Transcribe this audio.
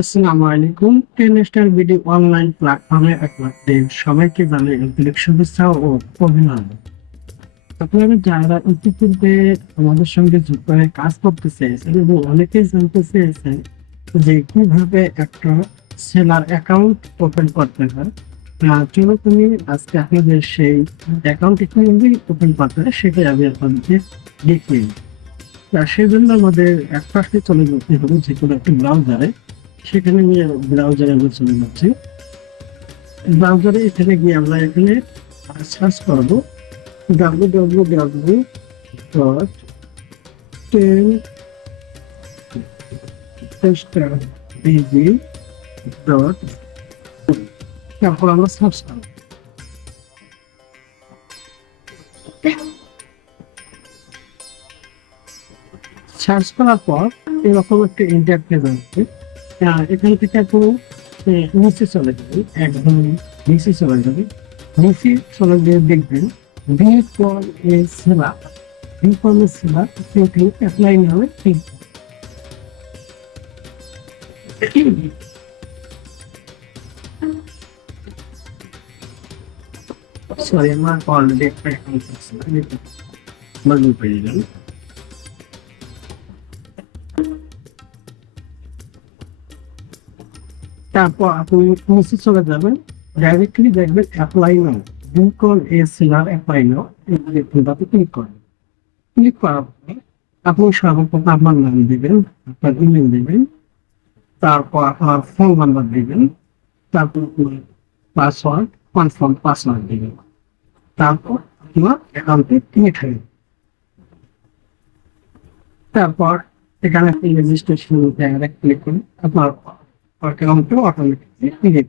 আসসালামু আলাইকুম। টেনস্টার video online প্ল্যাটফর্মে আপনাদের সবাইকে জানাই আন্তরিক শুভেচ্ছা ও অভিনন্দন। আপনারা যারা ইতিপূর্বে আমাদের সঙ্গে যুক্ত হয়ে কাজ করতে চেয়েছেন এবং অনেকেই জানতে চেয়েছেন যে কীভাবে একটা সেলার অ্যাকাউন্ট ওপেন করতে হয় চলো তুমি আজকে আপনাদের সেই অ্যাকাউন্ট কীভাবে ওপেন করতে হয় সেটাই আমি আপনাদেরকে দেখিয়ে দিই। তা সেজন্য আমাদের এক পাশে চলে যেতে হবে যে কোনো একটি ব্রাউজারে সেখানে গিয়ে ব্রাউজারে আমরা চলে যাচ্ছি। ব্রাউজারে এখানে গিয়ে আমরা এখানে সার্চ করব। W W W dot ten search search করার পর এরকম একটা ইন্টারফেস আসবে। আহ, এখান থেকে আপনি আহ, নিচে চলে যাবেন একদম নিচে চলে যাবেন নিচে চলে গিয়ে দেখবেন বি ফর এ সেবা বি ফর এ সেবা কিন্তু অ্যাপ্লাই নামে ঠিক। সরি আমার অলরেডি একটা অ্যাকাউন্ট আছে আমি মজবুত পেয়ে যাবেন তারপর আপনি নিচে চলে যাবেন ডাইরেক্টলি দেখবেন অ্যাপ্লাই অ্যাপ্লাই এই ফোনটাতে ক্লিক করেন ক্লিক করার পরে আপনি সর্বপ্রথম আপনার নাম আপনার ইমেল তারপর আপনার ফোন নাম্বার তারপর পাসওয়ার্ড কনফার্ম পাসওয়ার্ড দিবেন। তারপর আপনার অ্যাকাউন্টে ক্লিক হবে তারপর এখানে রেজিস্ট্রেশন ক্লিক করুন, আপনার অ্যাকাউন্টে অটোমেটিকলি ক্লিক